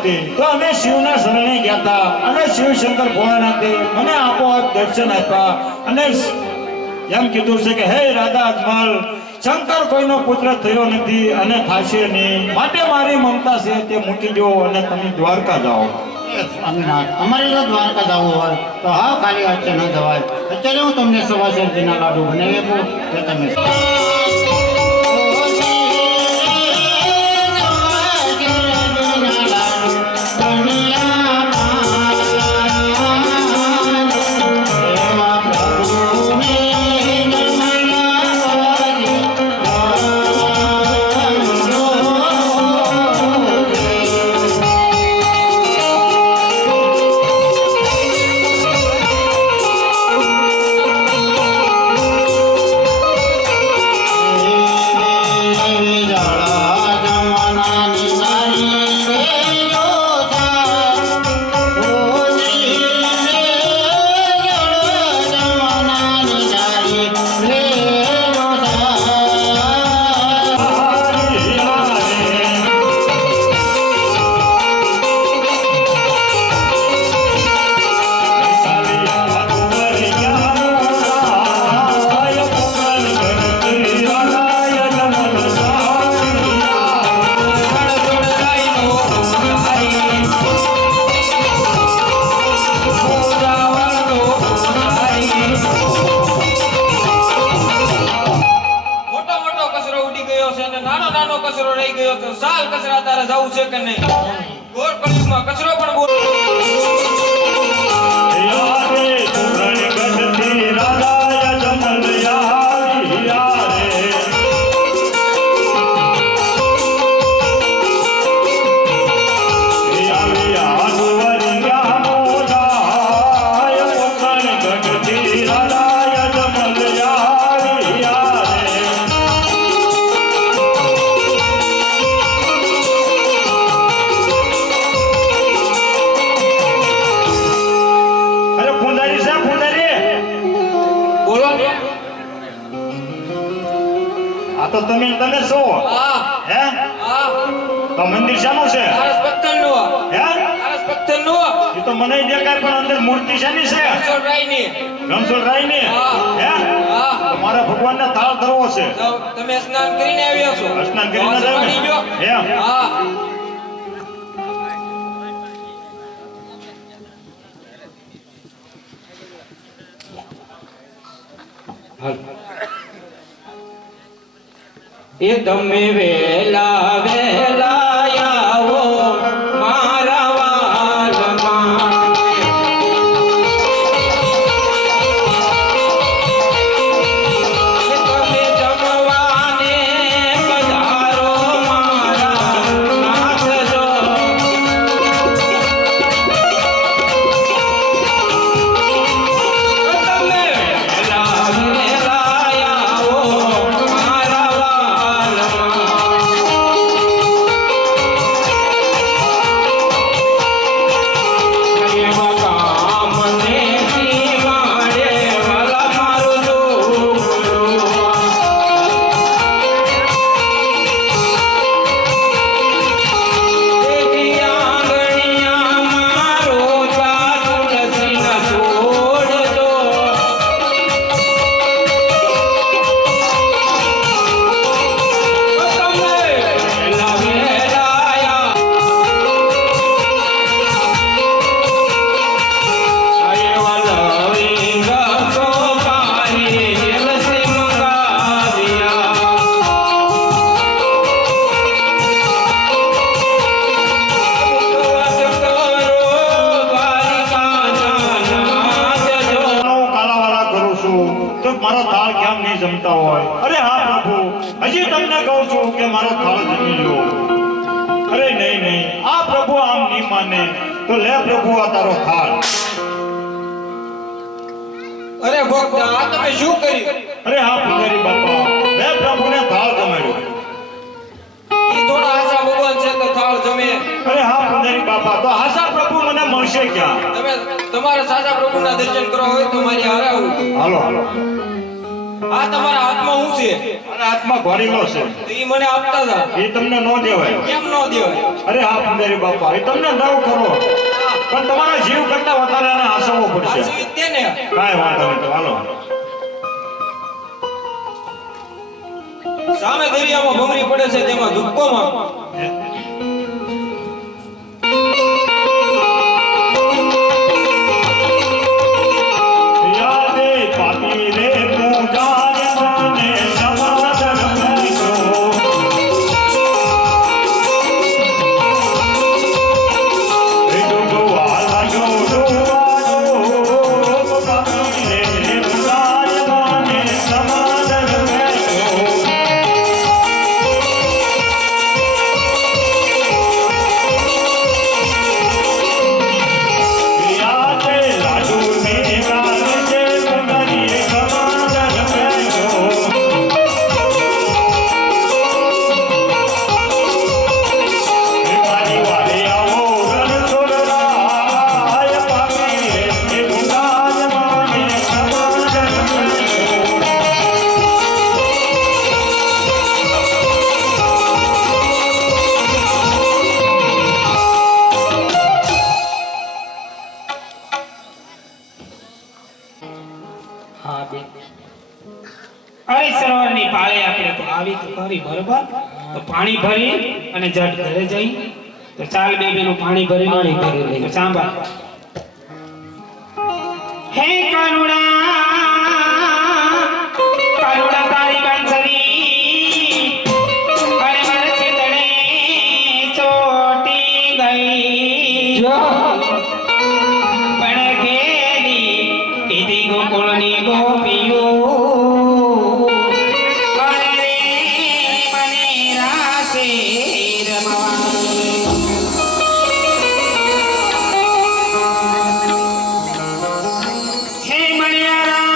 હતી તો અમે શિવના શરણે ગયા હતા અને શિવ શંકર ભોળાનાથે મને આપોઆપ દર્શન આપ્યા અને એમ કીધું છે કે હે રાધા અજમલ, શંકર કોઈનો પુત્ર થયો નથી અને થશે નહીં, માટે મારી મમતા છે તે મૂકી દો અને તમે દ્વારકા જાઓ. સ્વામિનાથ, અમારે જો દ્વારકા જવું હોય તો હા ખાલી વચ્ચે ન જવાય. અત્યારે હું તમને સવા શેરડીના લાડુ બનાવી આપું તે તમે જવું છે કે નહીં? ગોળ કળિયુગમાં કચરો પણ બોલ તો તમે છો હે? તો મંદિર શાનું છે? આરસ પત્થરનું. હે? આરસ પત્થરનું. એ તો મને દેખાય પણ અંદર મૂર્તિ શાની છે? રણછોડરાયની. રણછોડરાયની? હે? હા. મારા ભગવાનને થાળ ધરવો છે. તમે સ્નાન કરીને આવ્યા છો? સ્નાન કરીને જ આવ્યો. હે? હા. એ તમે વેલા વેલા આવો મારા વાલમાં, તમે જમવાને પધારો મારા નાથજો. તમે વેલા વેલા આવો મારા મારો થાળ કેમ નહીં જમતા હોય? અરે હા પ્રભુ, હજી તમને કહું છું કે મારો થાળ જમી લો. અરે નહીં નહીં, આ પ્રભુ આમ નહીં માને તો લે પ્રભુ આ તારો થાળ. અરે ભક્ત, આ તમે શું કર્યું? અરે હા પુજારી બાપા, મેં પ્રભુને થાળ જમાડ્યો. ઈ થોડા આશા ભગવાન છે તો થાળ જમે. અરે હા પુજારી બાપા, તો આશા પ્રભુ મને મળશે ક્યાં? તમે તમારા સાચા પ્રભુના દર્શન કરવા હોય તો મારી હારે આવું. હાલો હાલો. આ તમારા હાથમાં શું છે અને હાથમાં ઘોડીલો છે તો ઈ મને આપતા હતા એ તમને ન દેવાય. કેમ ન દેવાય અરે હા પૂજારી બાપા, એ તમને 9 કરોડ, પણ તમારા જીવ કરતા વધારે એને હાંસવવો પડશે. સાચી તેને કાંઈ વાંધો નહીં, તો હાલો. સામે દરિયામાં ભમરી પડે છે તેમાં ધુક્કોમાં યાદે પાપી રે પૂજાય મને સમાધાન કરજો. એ ડુગવા લાગ્યો ડુવાજો, પાપી રે પૂજાય મને સમાધાન કરજો. યાદે લાડુ ને ગાલ છે મંગરી સમાધાન કરજો. મારી વારે આવો ઘર છોડરાય, પાપી રે પૂજાય મને સમાધાન કરજો. હા બે અરે સરોવરની પાળે આપણે તો આવી તો કરી બરોબર, તો પાણી ભરી અને જટ ઘરે જઈ તો ચાલ બે બેનું પાણી ભરી લઈ તો સાંભળ. હે કરુણા કરુણા તારી બંસરી અરે મારા ચેતને ચોટી ગઈ પણ ગેલી કીધી ગોકુળની ગોપીઓ અરે રે મને રાસે હે મણિયારા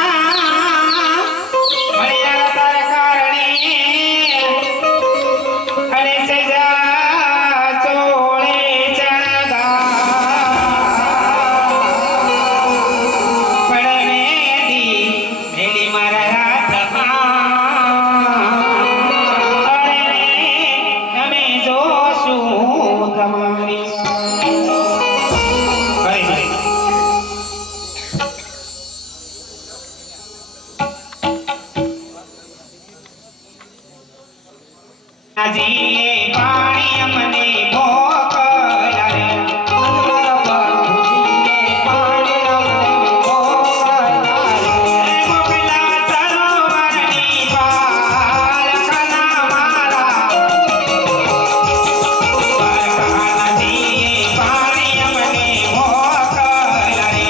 તારા કારણે અરે સજા ચોળે ચણગા પડમેલી મેલી મારા હાથમાં અરે રે અમે જોશું તમારી આજે પાણી અમને મોકલા રે પાણી અમને મોકલા રે મોકલા સરોવરની પાર કના મારા કાનાજી પાણી અમને મોકલા રે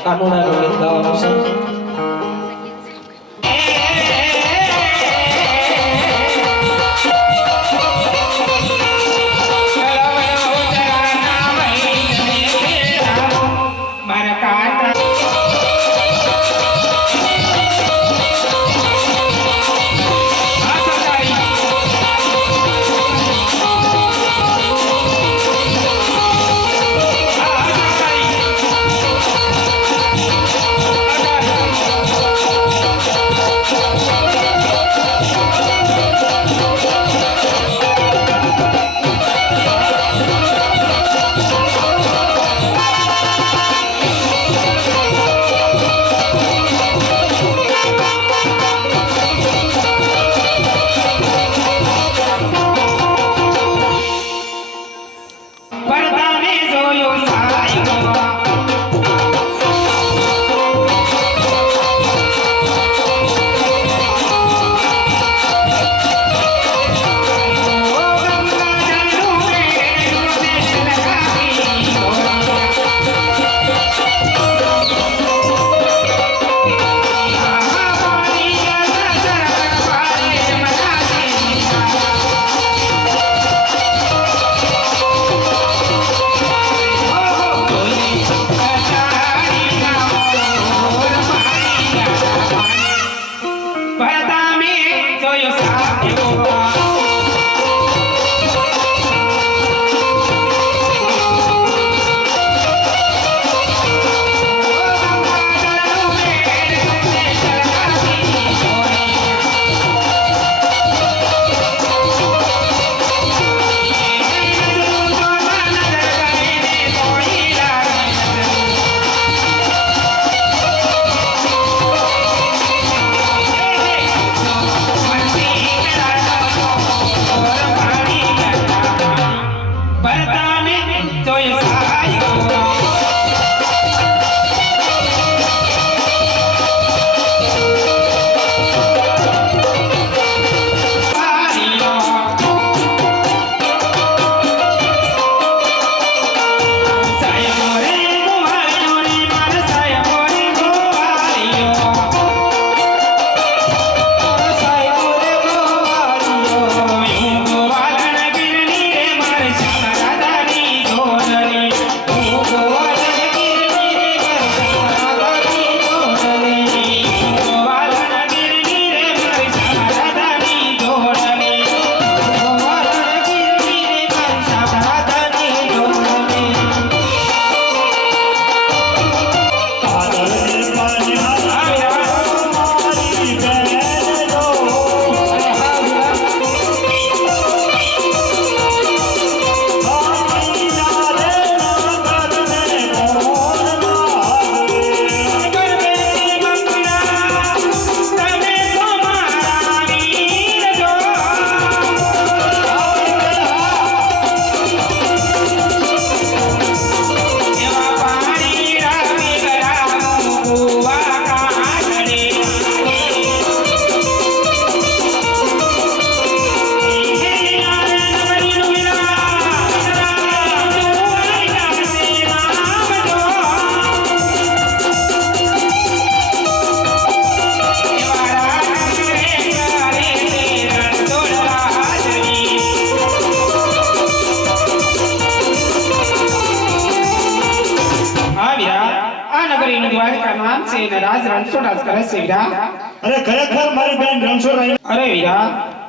કાનોડાનું ગીત ગાવાનું છે મારા કાંટા પરદાને જોયો સાયો પરદાને જોયો સાયો પરદાને જોયો સાયો દ્વારકા નામ છે અને રાજ રણછોડ કરે છે વીરા અરે ખરેખર મારી બેન રણછોડ અરે વીરા રણછોડ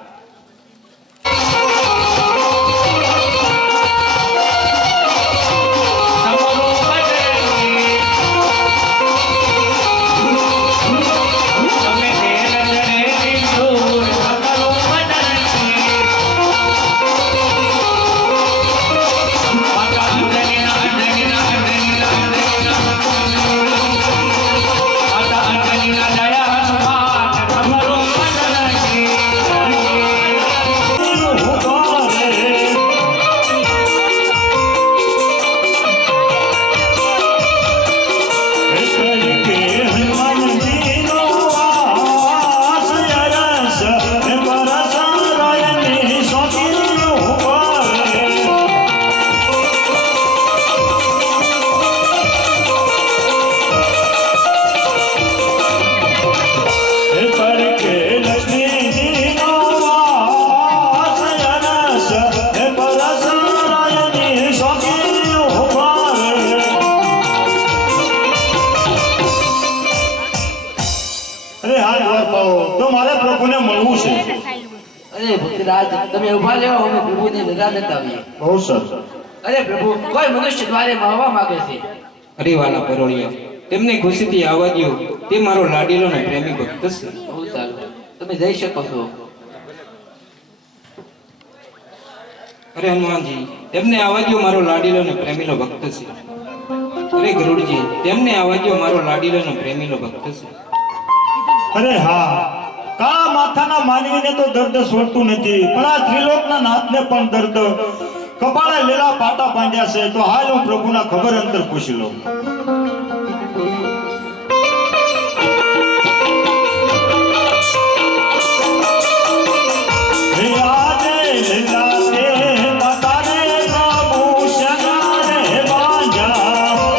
હાથ વાર પાડો તો મારે પ્રભુને મળવું છે. અરે ભક્તરાજ તમે ઉભા લેવો અમે પ્રભુને રજા દેતા આવીએ. બહુ સરસ. અરે પ્રભુ કોઈ મનુષ્ય દ્વારે મળવા માંગે છે. અરે વાલા પરોળિયા, તેમને ખુશીથી આવવા દ્યો. તે મારો લાડીલો ને પ્રેમી ભક્ત છે. બહુ સારું તમે જઈ શકો છો. અરે હનુમાનજી, તેમને આવવા દ્યો. મારો લાડીલો ને પ્રેમીલો ભક્ત છે. અરે ગરુડજી, તેમને આવવા દ્યો. મારો લાડીલો ને પ્રેમીલો ભક્ત છે. અરે હા, કાળા માથાના માનવીને તો દર્દ છોડતું નથી, પણ આ ત્રિલોકના નાથને પણ દર્દ. કપાળે લીલા પાટા બાંધ્યા છે, તો હાલ હું પ્રભુના ખબર અંતર પૂછી લઉં. હે આજે લીલા તે માતાને પ્રભુ શરણે બાંધ્યા.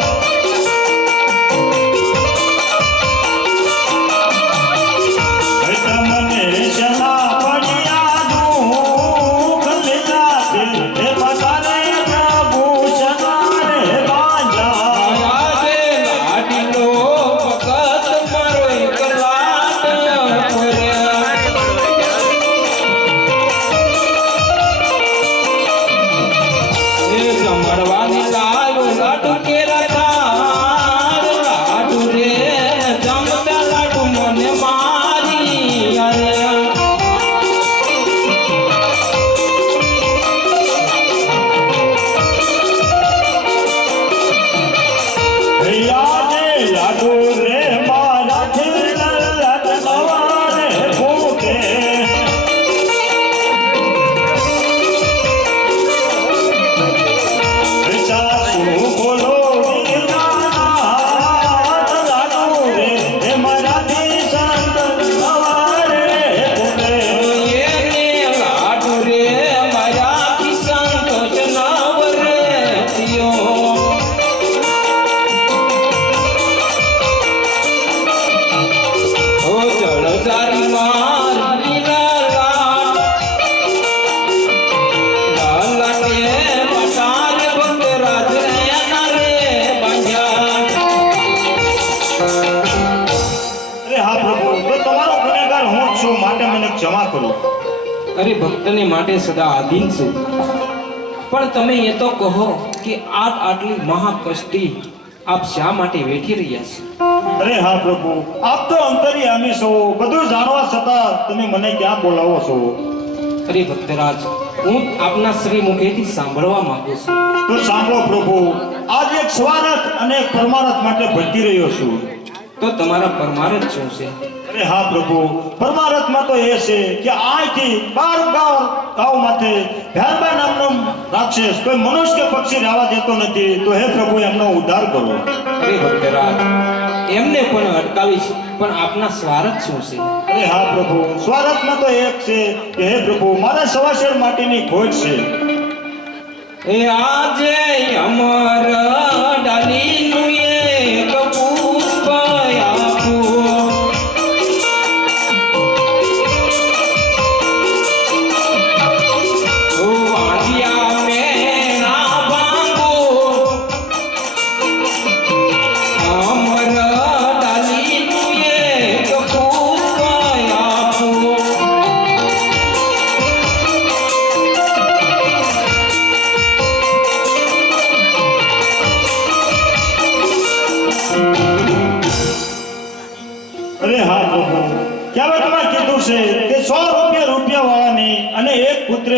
હે તમને શના પડ્યા દુઃખ લીલા તે માતાને પ્રભુ શરણે બાંધ્યા. આજે લાડીલો ભગત મારો એકલાટ કરે. એ જમણવાની લાયો લાડુ કેરા થાળ. લાડુ રે જમતા લાડુ મને મારી અરે. હે આજે લાડુ રે મારાથી લલત સવારે ભૂખે. હે સાસુ બોલો દીકરાના લાડુ રે હે મારાથી સંત સવારે ભૂખે. એને લાડુ રે મારા સંતોષ નવરે થયો. ઓ જળધારી મારી લાલા લાલા કે પટાર ભક્તરાજ એના રે બાંધ્યા. અરે હા પ્રભુ, તો તમારો ગુનેગાર હું જ છું, માટે મને ક્ષમા કરો. અરે ભક્તને માટે સદા આધીન છું, પણ તમે એ તો કહો કે આટલી મહાકષ્ટી આપ શા માટે વેઠી રહ્યા છો? અરે હા પ્રભુ, આપ તો અંતર્યામી છો, બધું જાણવા છતાં તમે મને ક્યાં બોલાવો છો? અરે ભક્તરાજ, હું આપના શ્રી મુખેથી સાંભળવા માંગુ છું. તો સાંભળો પ્રભુ, આજ એક સ્વાર્થ અને એક પરમાર્થ માટે ભટકી રહ્યો છું. તો તમારા પરમાર્થ શું છે? અરે હા પ્રભુ, પરમાર્થમાં તો એ છે કે અહીંથી 12 ગાવ માથે ભ્યારબા નામનો રાક્ષસ કોઈ મનુષ્ય કે પક્ષી રહેવા દેતો નથી, તો હે પ્રભુ એમનો ઉદ્ધાર કરો. અરે ભક્તરાજ, એમને પણ અટકાવીશ, પણ આપના સ્વાર્થ શું છે? અરે હા પ્રભુ, સ્વાર્થમાં તો એક છે કે હે પ્રભુ મારા સવાશેર માટેની ખોજ છે. એ આજે અમર ડાલીનું એક પુષ્પ આપું. ઓ વાંધિયા મેં ના ભાંગું. અમર ડાલીનું એક પુષ્પ આપું. અરે હા પ્રભુ, કહેવતમાં કીધું છે કે 100 રૂપિયા વાળાની અને એક પુત્ર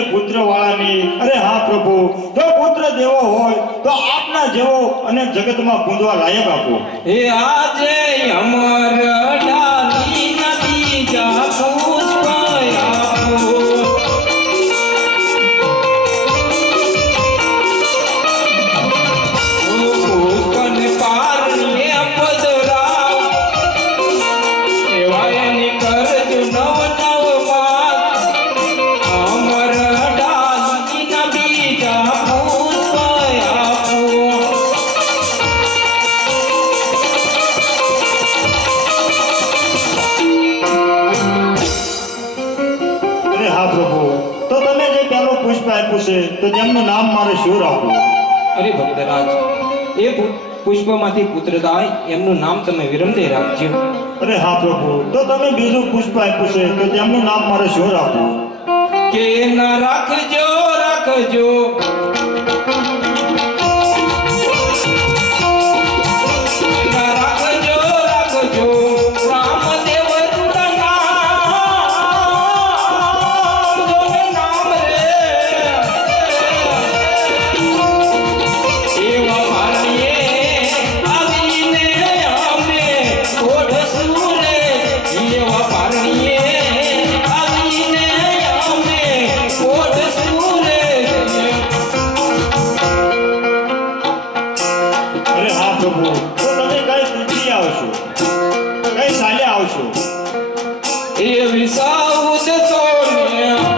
વાળાની. અરે હા પ્રભુ, જો પુત્ર દેવો હોય તો આપના જેવો અને જગતમાં પૂંજવા લાયક આપો. એ આજે અમર ડાલી નદી જા પુષ્પ આપું. ઓ પુષ્પને પારણે પધરાવ. એવા એની કરજો નવ વાત. અમર ડાલી નદી જા પુષ્પ આપું. અરે હા પ્રભુ, તો તમે જે પહેલું પુષ્પ આપ્યું છે તો તેમનું નામ મારે શું રાખવું? અરે ભક્તરાજ, પુષ્પમાંથી પુત્ર થાય એમનું નામ તમે વિરમદે રાખજો. અરે હા પ્રભુ, તો તમે બીજું પુષ્પ આપ્યું છે તો તેમનું નામ મારે શું રાખવું? કે ના રાખજો રાખજો ના રાખજો રાખજો રામદેવ નામ રે એવા પાણીએ આવીને અમે ઓઢશું રે એવા પાણીએ આવીને અમે ઓઢશું રે. અરે હા પ્રભુ, તો તમે કઈ પૂછી આવશો, કઈ સાલે આવશો? એવી સાઉદ સોનિયા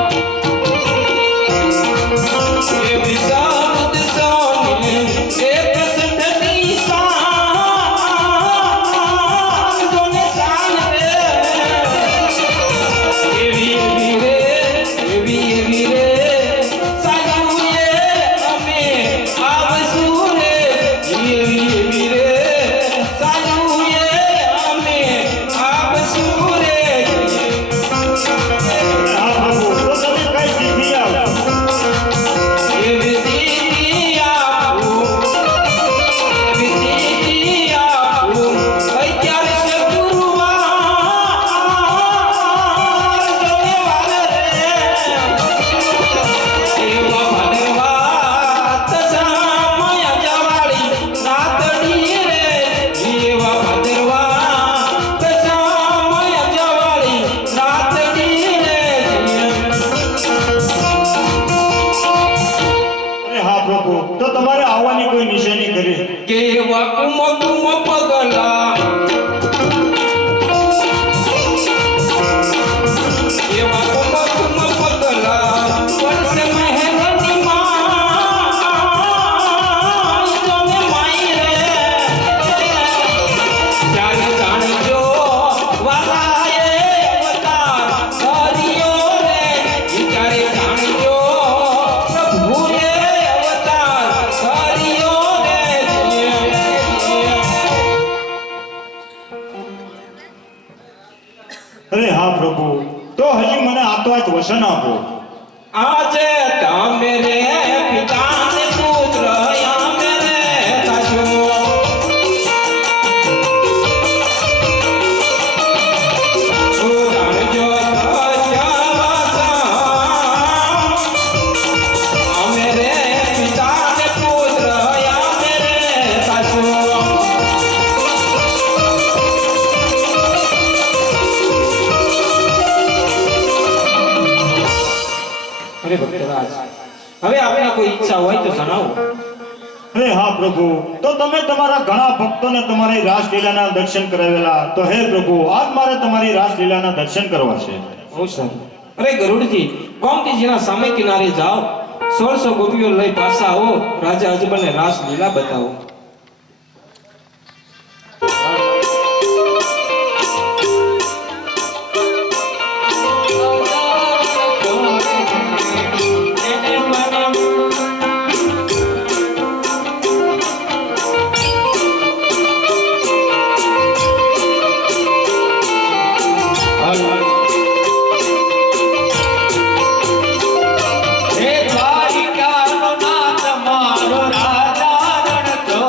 એવી સાઉદ સોનિયા એક સંધની સાન જોને સાન રે એવી રે સાયુએ અમે આવશું રે એવી રે સાયુએ અમે આવશું રે. અરે હા પ્રભુ, તો તમે કઈ ચીઠી આવશો? એવી દીદી આપું અત્યારે ગુરુવાર જોને વાલે રે એવા ભાદરવા તસામય જવાળી રાતડી રે એવા ભાદરવા તસામય જવાળી રાતડી રે. અરે હા પ્રભુ, તો તમારે આવવાની કોઈ નિશાની કરી? કેવા કુમ કુમ પગલા કેવા કુમ કુમ પગલા વર્ષ મહેરની માં જોને માઈ રે ત્યારે જાણજો વાલાએ અવતાર કર્યો રે ત્યારે જાણજો પ્રભુએ અવતાર કર્યો રે. અરે હા પ્રભુ, તો હજી મને આત્વાત વસન આપો. આજે તમે રે પિતાને પુત્ર અમે રે થશો જાણજો અમે રે પિતાને પુત્ર અમે રે થશો. અરે ભક્તરાજ, હવે આપને કોઈ ઈચ્છા હોય તો જણાવો. અરે હા પ્રભુ, તો તમે તમારા ઘણા ભક્તોને તમારી રાસલીલાના દર્શન કરાવેલા, તો હે પ્રભુ, આજ મારે તમારી રાસલીલાના દર્શન કરવા છે. બહુ સારું. અરે ગરુડજી, ગોમતીજીના સામે કિનારે જાઓ, 1600 ગોપીઓ લઈ પાછા આવો, રાજા અજબરને રાસ લીલા બતાવો. હે દ્વારિકાનો નાથ મારો રાજા રણછોડ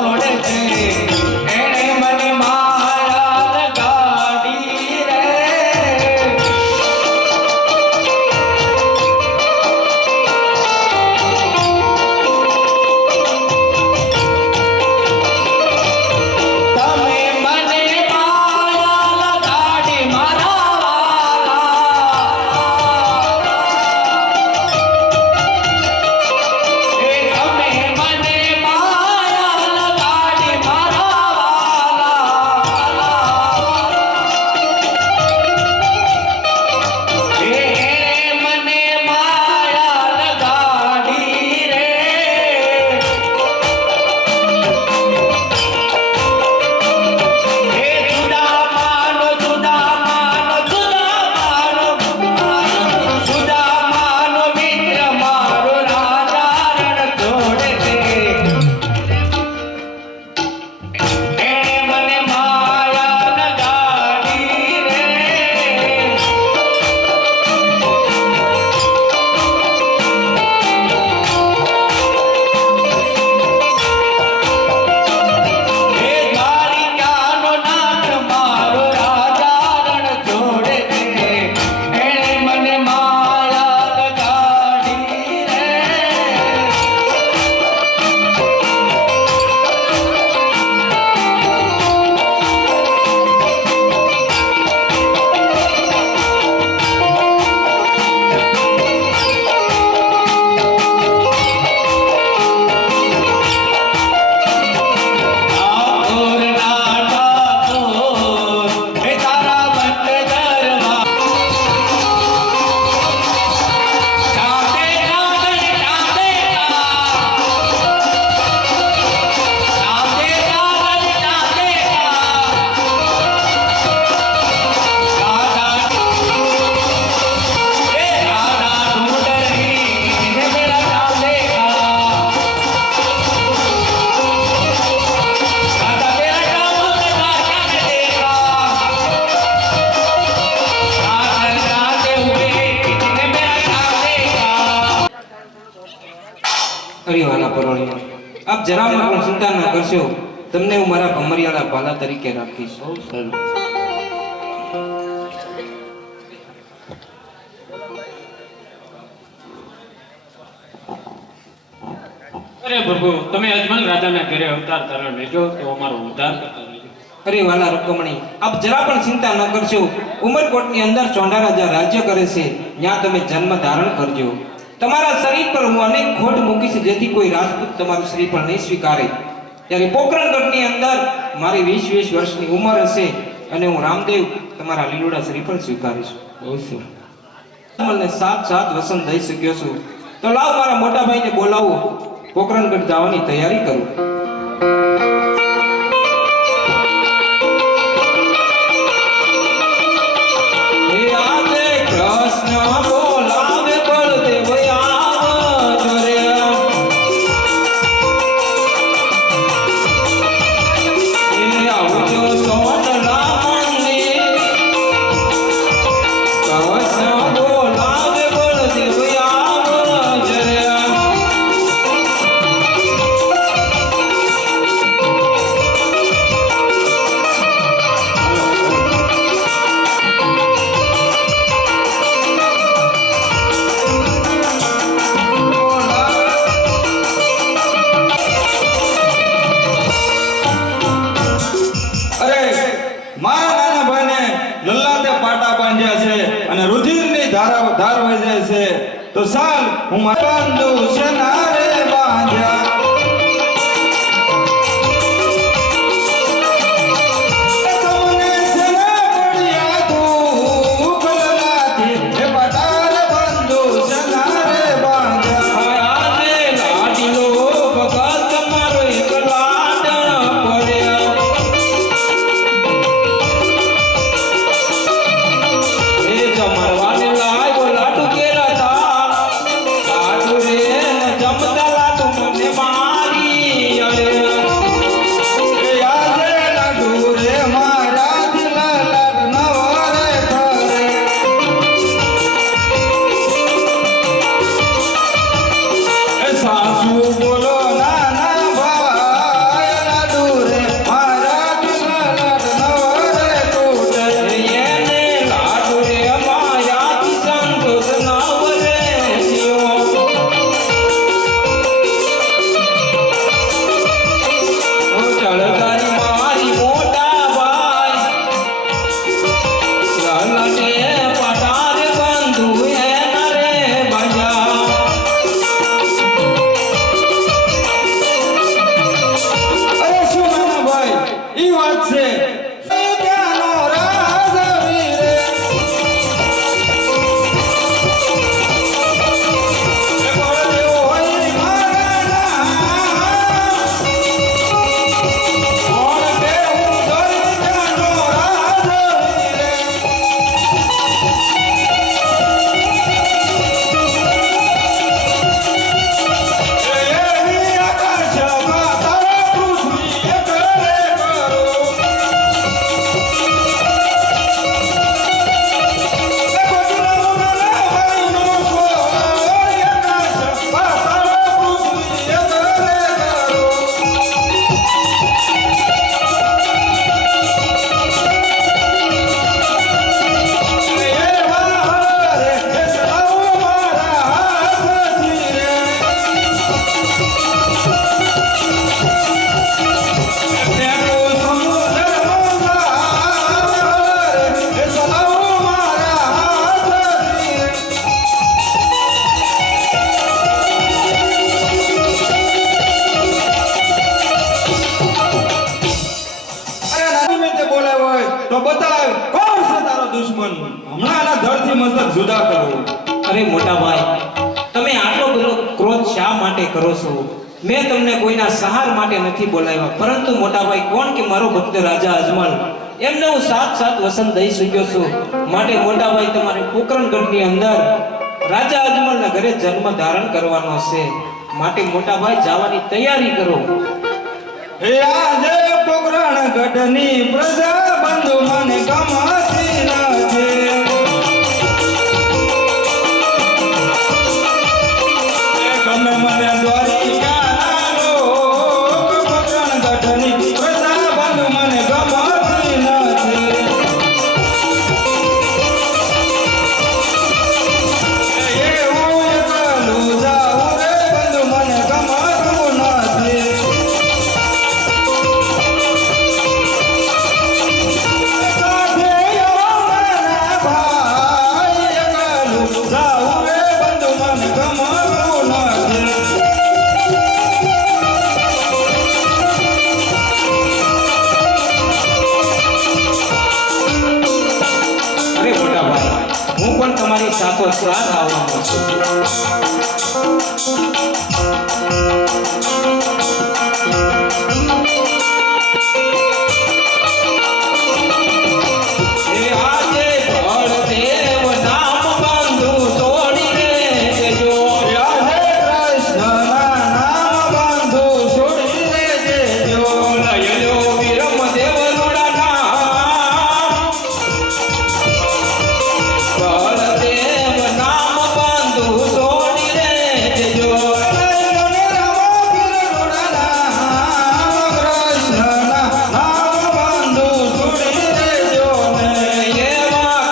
મારા પરોળિયા, આપ જરામાં પણ ચિંતા ન કરશો. તમને હું મારા ભમરિયાળા ભાલા તરીકે રાખીશ. બહુ સરસ. અરે પ્રભુ, તમે અજમલ રાજાના ઘરે અવતાર ધારણ લેજો તો અમારો ઉદ્ધાર કરતા રહેજો. અરે વાલા રૂકમણી, આપ જરા પણ ચિંતા ન કરશો. ઉમરકોટની અંદર ચોંડા રાજા રાજ્ય કરે છે, ત્યાં તમે જન્મ ધારણ કરજો. તમારા શરીર પર હું અનેક ખોટ મૂકીશ, જેથી કોઈ રાજપૂત તમારું શરીર પર નહીં સ્વીકારે. ત્યારે પોકરણગઢની અંદર મારી 20 વર્ષની ઉંમર હશે અને હું રામદેવ તમારા લીલુડા શરીર પર સ્વીકારીશ. બહુ સરસ. મને 7 વસન દઈ શક્યો છું, તો લાવ મારા મોટા ભાઈને બોલાવો. પોકરણગઢ જવાની તૈયારી કરું. ધાર વજે છે તો સાલ હું બંધુ સનારે બાંધ્યા. તમને સના પડ્યા દુઃખ લાથી, હે પટાર બંધુ સનારે બાંધ્યા. આજે લાડીલો ભગત મારો એક લાડ પડ્યો. એ જમરવાને લાગ્યો લાડુ કેરા તાળ, લાડુ રે જમતા લાડુ મને મારી અરે. એ આજે લાડુ રે મારા દિલા લાડ નવરે કરે. એ સાસુ બોલો નાના ભાઈ, લાડુ રે મારા દિલા લાડ નવરે તૂટે. એને લાડુ રે માયાથી સંતોષ ના વરે થયો. ઓ ચળકારી મારી મોટા ભાઈ, લલટે પટારે બંધુ એના રે બજા. અરે શું નાના ભાઈ, ઈ વાત છે. ત્યાંનો રાજવી રે. એ બોલ્યો હોય મારા નામ. કોણ કે હું દરિયાનો રાજવી રે. એવી આકાશમાં તારા પૃથ્વી કરે કરો. એ બદલાવના ભાઈનો કોઈ આકાશમાં તારા પૃથ્વી કરે કરો. એ વારે એ સલાવ મારા હાથથી રે. તેનો સમુદ્ર મારે એ સલાવ મારા હાથથી રે. અરે નાની મેં તે બોલાવ્યો હોય તો બતાવ, કોણ છે તારો દુશ્મન? હમણાં એના ધડથી મસ્તક જુદા કરો. અરે મોટા ભાઈ, તમે આટલો બધો ક્રોધ શા માટે કરો છો? મેં તમને કોઈના સહાર માટે નથી બોલાવ્યા, પરંતુ મોટા ભાઈ કોણ કે મારો ભક્ત રાજા અજમલ, એમને હું 7 વસન દઈ શક્યો છું. માટે મોટા ભાઈ તમારે પોકરણગઢની અંદર રાજા અજમલના ઘરે જન્મ ધારણ કરવાનો છે. માટે મોટા ભાઈ જવાની તૈયારી કરો. હે આજે પોકરણગઢની પ્રજા બંધુ મને ગમતી નથી. એ ગમે મને દ્વારિકા તમારી સાથોસાથ આવવાનો છું. એ આજે બળદેવ નામ બંધુ છોડી રે જજો. હે કૃષ્ણના નામ બંધુ છોડી દેજો. લયલો વિરમદેવ રૂડાના બળદેવ નામ બંધુ છોડી રે જજો. એવા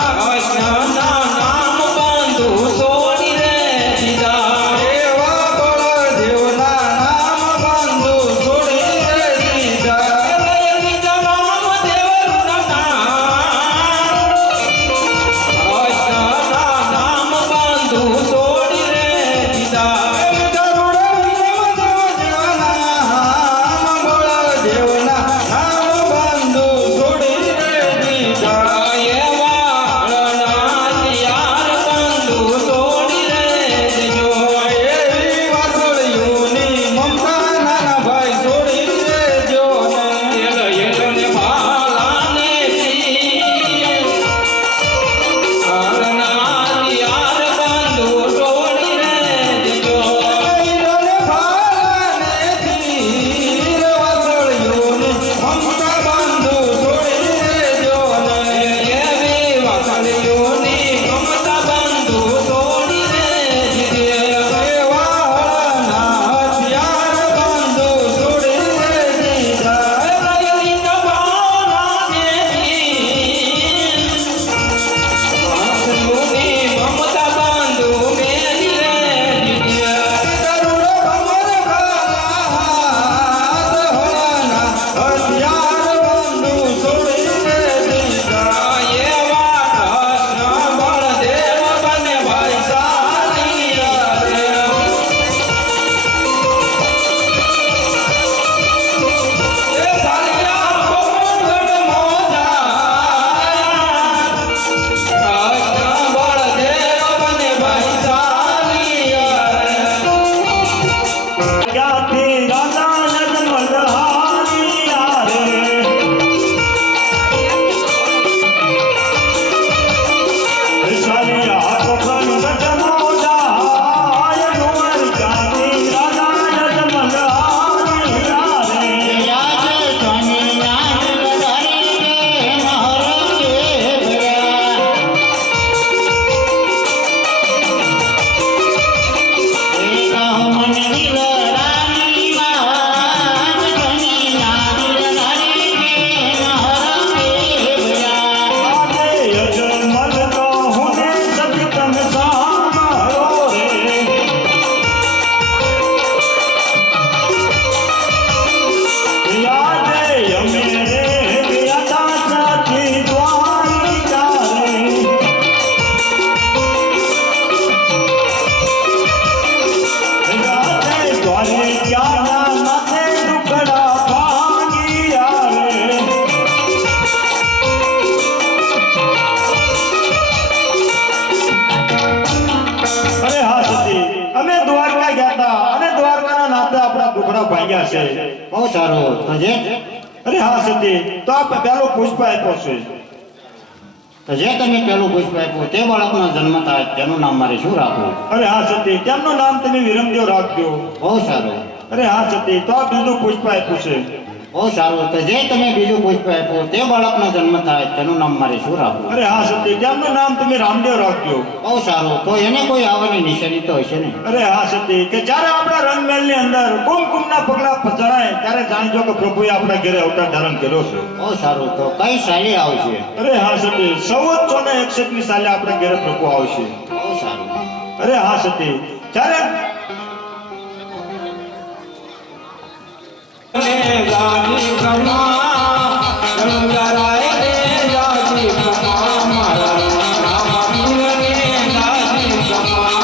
કૃષ્ણના નામ બંધુ છોડી રે દીધા. ભાગ્યા છે. બહુ સારું. હજે અરે હા સતી, તો આપ પેલો પુષ્પ આપ્યો છે. તો જે તમે પેલું પુષ્પ આપ્યું તે બાળકનો જન્મ થાય તેનું નામ મારે શું રાખવું? અરે હા સતી, તેમનું નામ તમે વિરમદેવ રાખજો. બહુ સારું. અરે હા સતી, તો આપ બીજું પુષ્પ આપ્યું છે. બહુ સારું. તો જે તમે બીજું પુષ્પ આપ્યું તે બાળકનો જન્મ થાય તેનું નામ મારે શું રાખવું? અરે હા સતી, તેમનું નામ તમે રામદેવ રાખજો. બહુ સારું. તો એને કોઈ આવવાની નિશાની તો હશે ને? અરે હા સતી, કે જ્યારે આપણા રંગમહેલની અંદર કુમકુમના પગલા જણાય ત્યારે જાણજો કે પ્રભુએ આપણા ઘરે અવતાર ધારણ કર્યો છે. બહુ સારું. તો કઈ સાલી આવશે? અરે હા સતી, 1461 સાલે આપણા ઘરે પ્રભુ આવશે. બહુ સારું. અરે હા સતી, જ્યારે ગાની કમા રંગરાય રે ગાની કમા મારા રામ પીરને ગાની કમા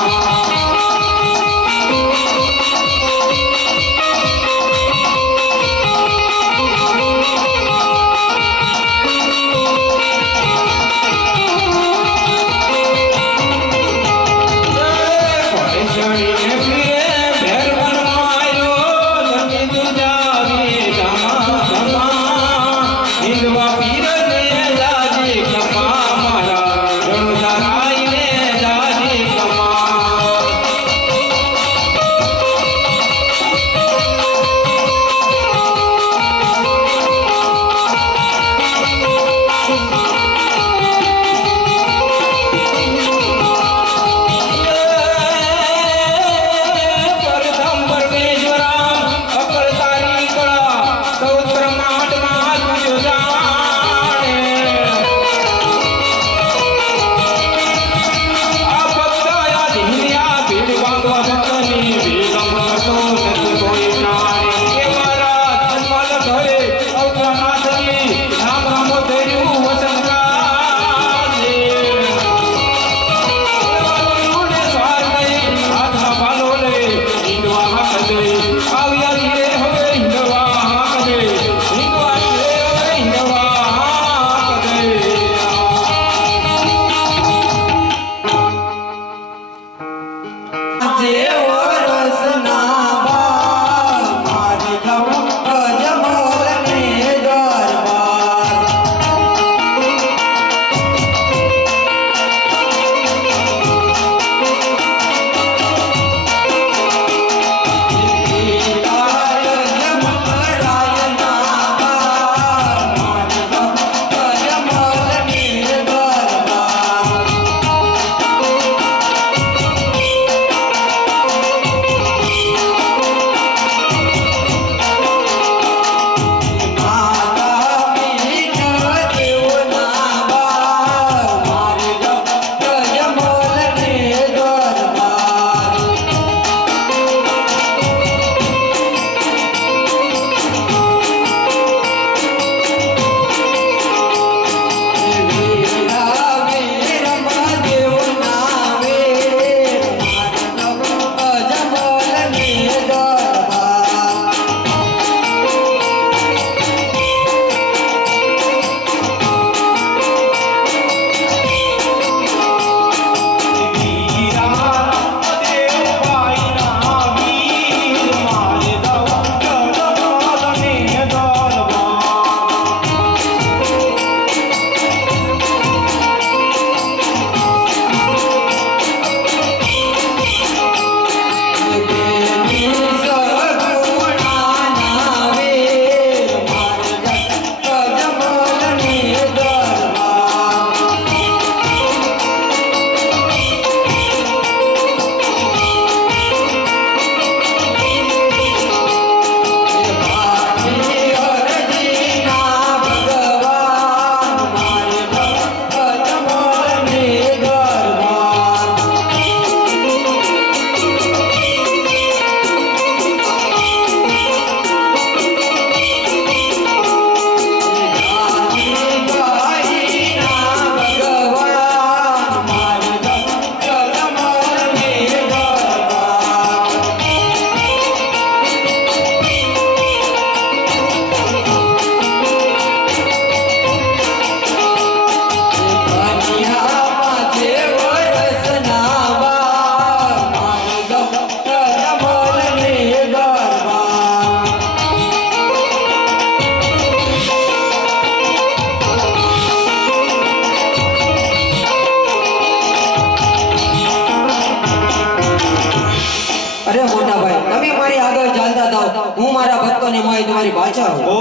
જાઓ, હું મારા ભક્તોને મોય તમારી પાછળ આવું. બહુ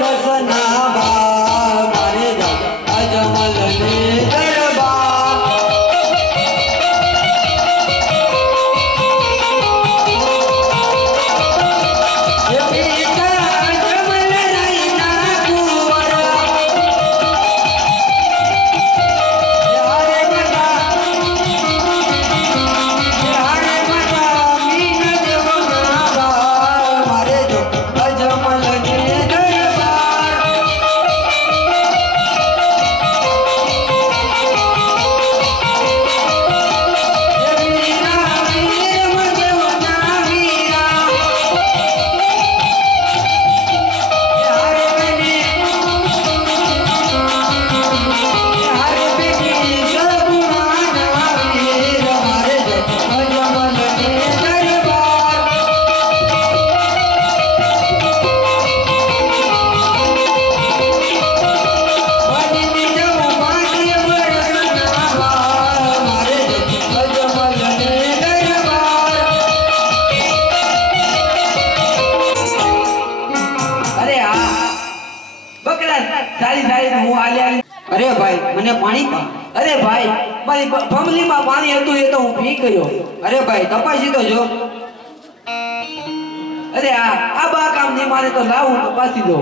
રસના બા મારે જાઓ, અજમલને દરબાર. એ પિતા અજમલ રઈના કુંવર. એ હારે બતા, મીન દેવના બાર. મારે જો અજમલને દરબાર. અરે હા બકરા સારી સારી હું આલી. અરે ભાઈ મને પાણી પા. અરે ભાઈ મારી ફમલીમાં પાણી હતું એ તો હું પી ગયો. અરે ભાઈ તપાસી તો જો. અરે આ બા કામ ની માને તો લાવું તપાસી દો.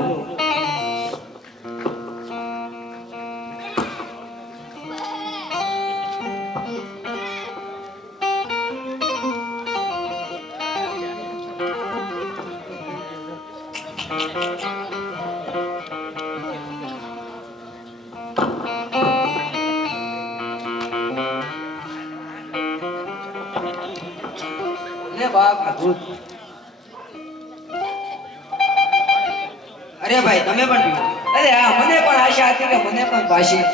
લે બાપ આ દૂધ. અરે ભાઈ તમે પણ પીવો. અરે હા મને પણ આશા હતી કે મને પણ ભાષી.